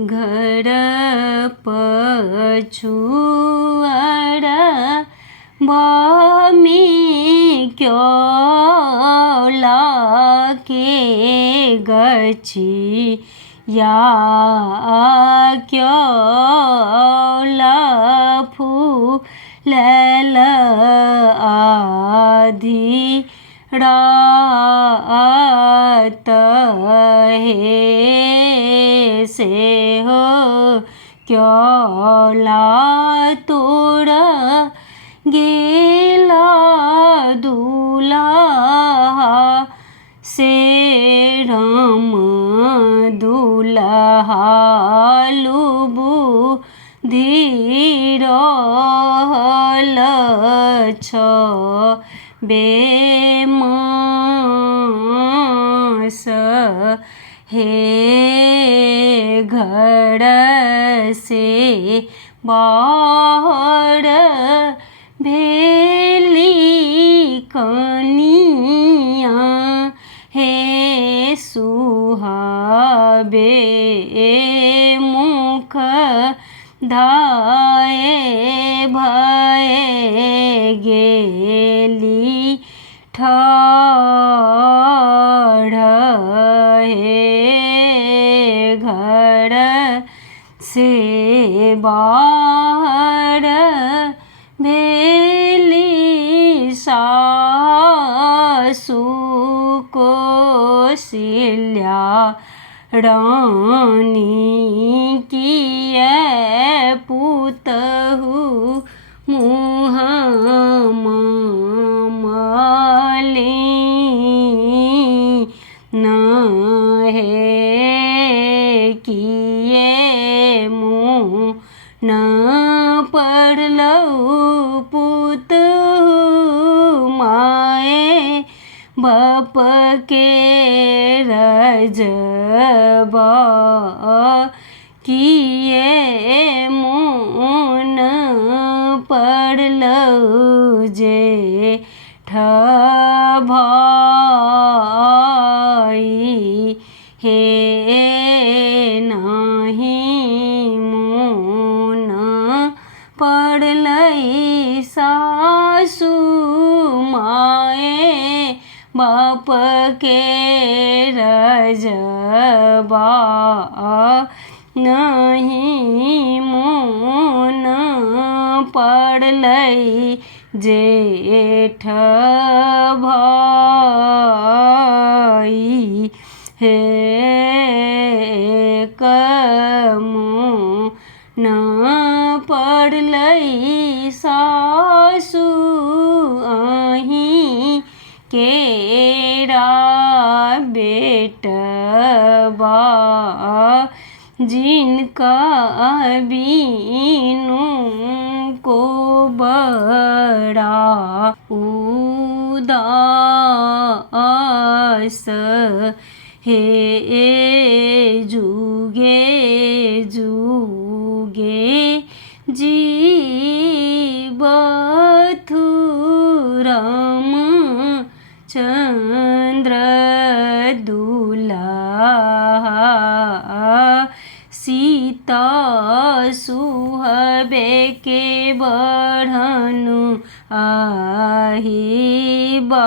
घर पछुआरा भमी क्योला के गछि या क्योला फूलल आधी रात हे से हो क्योला तोड़ गेला दूल्हा से राम दूल्हा लुबु धीरल छ बेमास हे घर से बाहर भेली कनिया हे सुहाबे मुख धाये भये गेली ठाढ़ हे घर से बाहर भेली सासु कौशल्या रानी किए पुतहु मुँह मामली न हे किए मुँह न पड़लऊ पुतहु माए बाप के रजबा किए मुन पड़लऊ जेठ भाई हे नाही मुन पड़लई सासु माए बाप के रजबा नहीं मुन पड़लई जेठ भाई हे कमु न पड़लई सासु अहीं केरा बेटबा जिनका बीनू को बड़ा उदास हे जुगे जुगे जीवथु राम चंद्र दुल्हा सीता सुहबे के बढ़नु आही बा